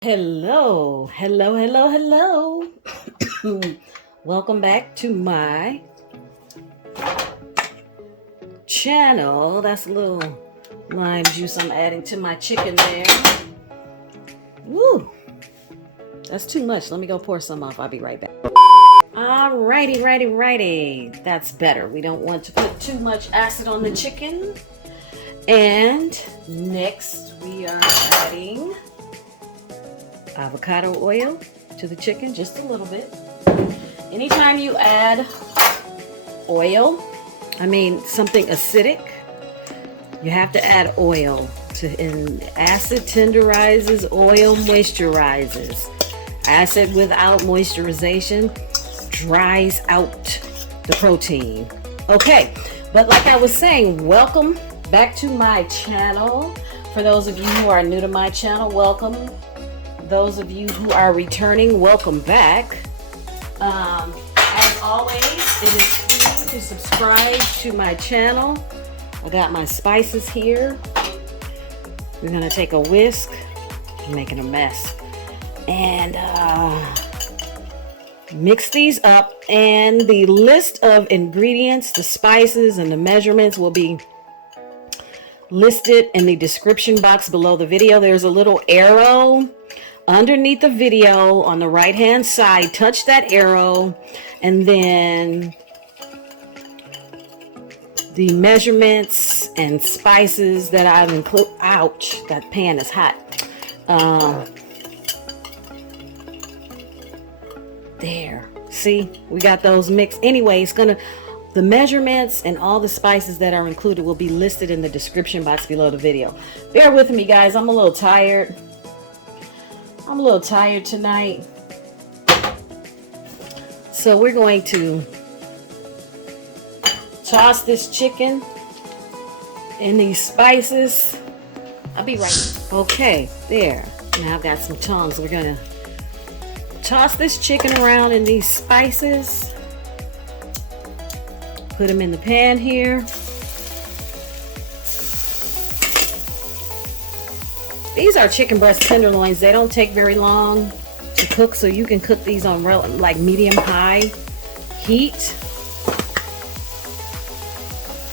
Hello. Welcome back to my channel. That's a little lime juice I'm adding to my chicken there. Woo! That's too much. Let me go pour some off. I'll be right back. Righty. That's better. We don't want to put too much acid on the chicken. And next we are adding avocado oil to the chicken, just a little bit. Anytime you add oil, something acidic, you have to add oil. And acid tenderizes, oil moisturizes. Acid without moisturization dries out the protein. Okay, but like I was saying, welcome back to my channel. For those of you who are new to my channel, welcome. Those of you who are returning, welcome back. As always, it is free to subscribe to my channel. I got my spices here. We're gonna take a whisk. I'm making a mess. And mix these up. And the list of ingredients, the spices, and the measurements will be listed in the description box below the video. There's a little arrow underneath the video on the right hand side. Touch that arrow, and then the measurements and spices that I've included. Ouch, that pan is hot. There, see, we got those mixed. Anyway, the measurements and all the spices that are included will be listed in the description box below the video. Bear with me, guys. I'm a little tired tonight. So we're going to toss this chicken in these spices. I'll be right. Okay, there. Now I've got some tongs. We're gonna toss this chicken around in these spices. Put them in the pan here. These are chicken breast tenderloins. They don't take very long to cook, so you can cook these on like medium-high heat.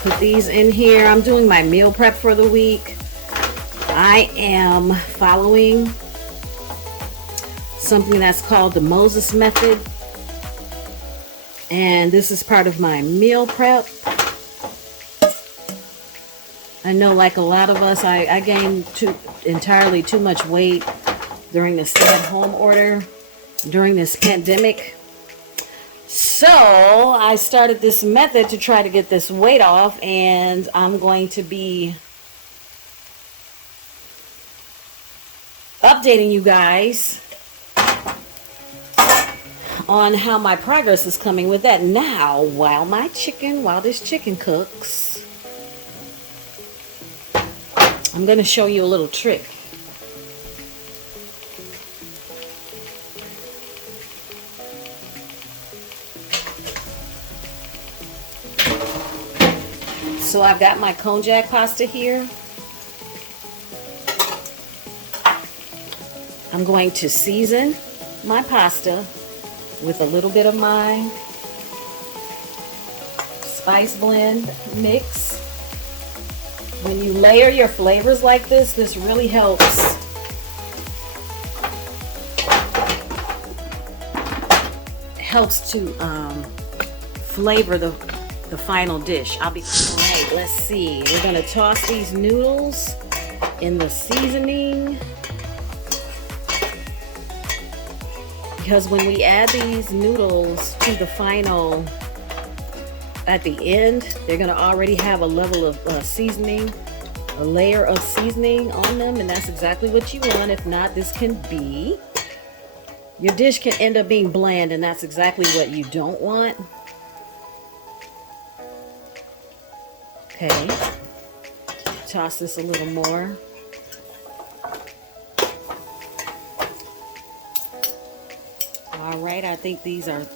Put these in here. I'm doing my meal prep for the week. I am following something that's called the Moses method. And this is part of my meal prep. I know, like a lot of us, I gained entirely too much weight during the stay-at-home order, during this pandemic. So I started this method to try to get this weight off, and I'm going to be updating you guys on how my progress is coming with that. Now, while this chicken cooks, I'm going to show you a little trick. So I've got my konjac pasta here. I'm going to season my pasta with a little bit of my spice blend mix. When you layer your flavors like this really helps to flavor the final dish. Alright, let's see. We're gonna toss these noodles in the seasoning, because when we add these noodles to the final at the end, they're gonna already have a level of seasoning, a layer of seasoning on them, and that's exactly what you want. If not, your dish can end up being bland, and that's exactly what you don't want. Okay, toss this a little more. All right, I think these are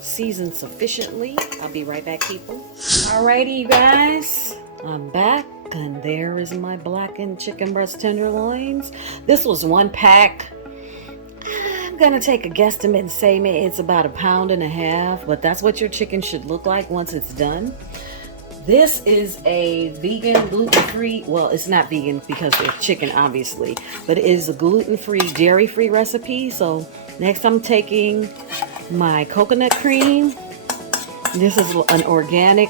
seasoned sufficiently. I'll be right back, people. Alrighty, you guys, I'm back, and there is my blackened chicken breast tenderloins. This was one pack. gonna take a guesstimate and say it's about 1.5 pounds, but that's what your chicken should look like once it's done. This is a vegan, gluten-free, well, it's not vegan because it's chicken, obviously, but it is a gluten-free, dairy-free recipe. So next I'm taking my coconut cream. This is an organic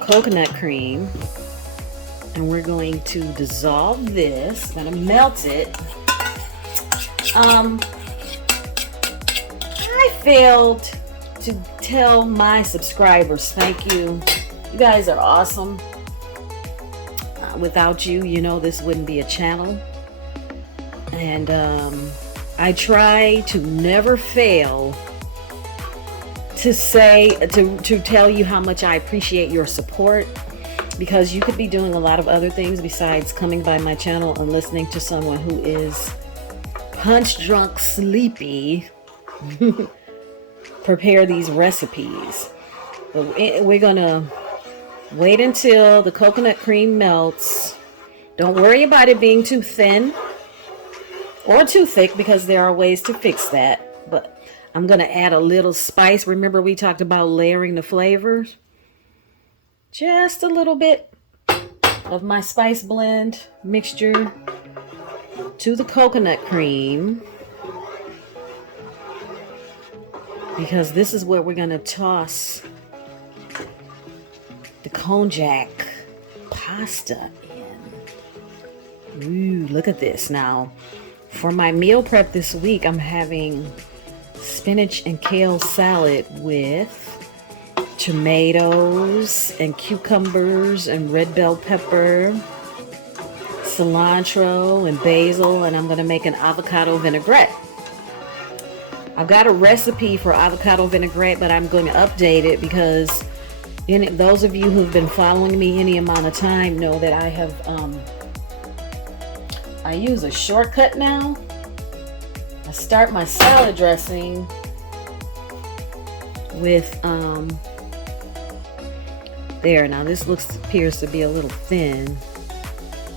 coconut cream. And we're going to dissolve this. I'm gonna melt it. I failed to tell my subscribers thank you. You guys are awesome. Without you, this wouldn't be a channel. And I try to never fail to say, to tell you how much I appreciate your support, because you could be doing a lot of other things besides coming by my channel and listening to someone who is punch drunk, sleepy, prepare these recipes. But we're gonna wait until the coconut cream melts. Don't worry about it being too thin or too thick, because there are ways to fix that. But I'm gonna add a little spice. Remember we talked about layering the flavors? Just a little bit of my spice blend mixture to the coconut cream, because this is where we're going to toss the konjac pasta in. Ooh, look at this. Now, for my meal prep this week, I'm having spinach and kale salad with tomatoes and cucumbers and red bell pepper, cilantro and basil, and I'm going to make an avocado vinaigrette. I've got a recipe for avocado vinaigrette, but I'm going to update it because those of you who've been following me any amount of time know that I have I use a shortcut now. I start my salad dressing with there. Now this appears to be a little thin,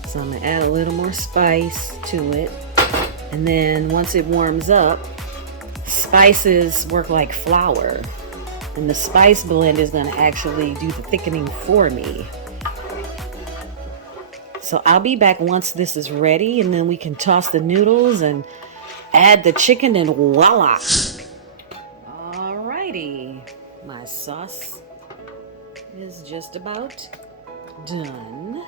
so I'm gonna add a little more spice to it, and then once it warms up, spices work like flour, and the spice blend is gonna actually do the thickening for me. So I'll be back once this is ready, and then we can toss the noodles and add the chicken, and voila! Alrighty, my sauce is just about done.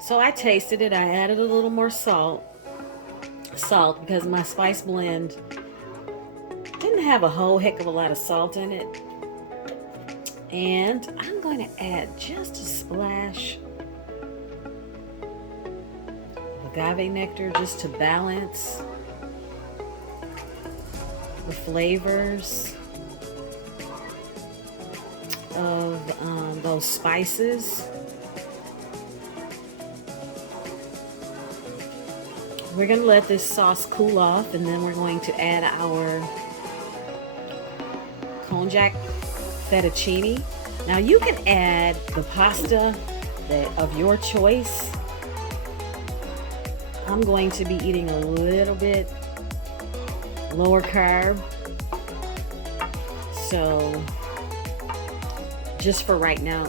So I tasted it. I added a little more salt because my spice blend didn't have a whole heck of a lot of salt in it. And I'm going to add just a splash of agave nectar just to balance the flavors of those spices. We're going to let this sauce cool off, and then we're going to add our konjac fettuccine. Now you can add the pasta of your choice. I'm going to be eating a little bit lower carb, so just for right now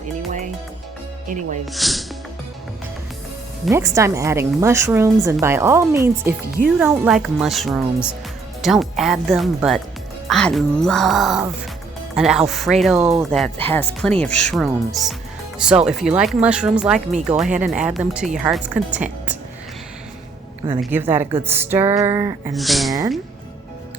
anyways. Next I'm adding mushrooms, and by all means, if you don't like mushrooms, don't add them, but I love an Alfredo that has plenty of shrooms. So if you like mushrooms like me, go ahead and add them to your heart's content. I'm going to give that a good stir, and then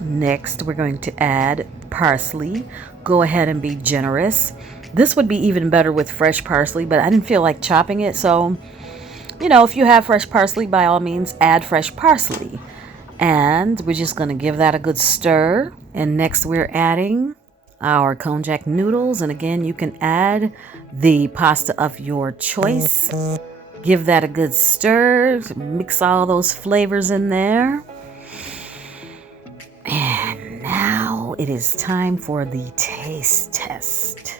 next we're going to add parsley. Go ahead and be generous. This would be even better with fresh parsley, but I didn't feel like chopping it, so if you have fresh parsley, by all means add fresh parsley. And we're just going to give that a good stir. And next we're adding our konjac noodles, and again you can add the pasta of your choice. Give that a good stir, mix all those flavors in there. And now it is time for the taste test.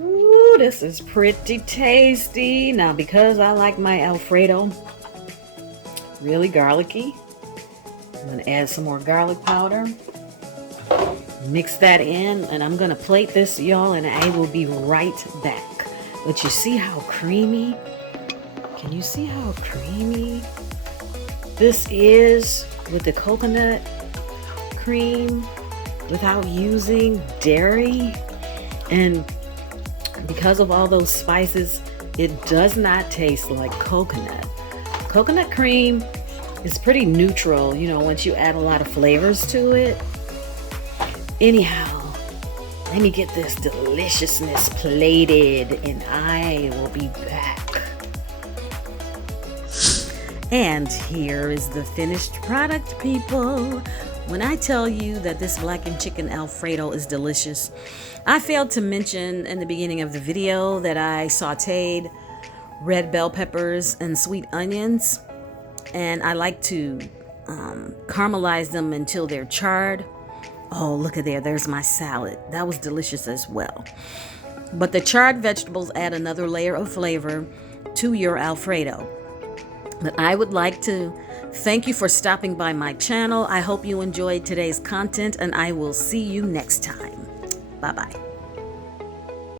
Ooh, this is pretty tasty. Now, because I like my Alfredo really garlicky, I'm going to add some more garlic powder. Mix that in, and I'm going to plate this, y'all, and I will be right back. But you see how creamy? Can you see how creamy this is with the coconut cream without using dairy? And because of all those spices, it does not taste like coconut. Coconut cream is pretty neutral, you know, once you add a lot of flavors to it. Anyhow, let me get this deliciousness plated and I will be back. And here is the finished product, people. When I tell you that this blackened chicken Alfredo is delicious, I failed to mention in the beginning of the video that I sauteed red bell peppers and sweet onions, and I like to caramelize them until they're charred. Oh, look at there. There's my salad. That was delicious as well. But the charred vegetables add another layer of flavor to your Alfredo. But I would like to thank you for stopping by my channel. I hope you enjoyed today's content, and I will see you next time. Bye-bye.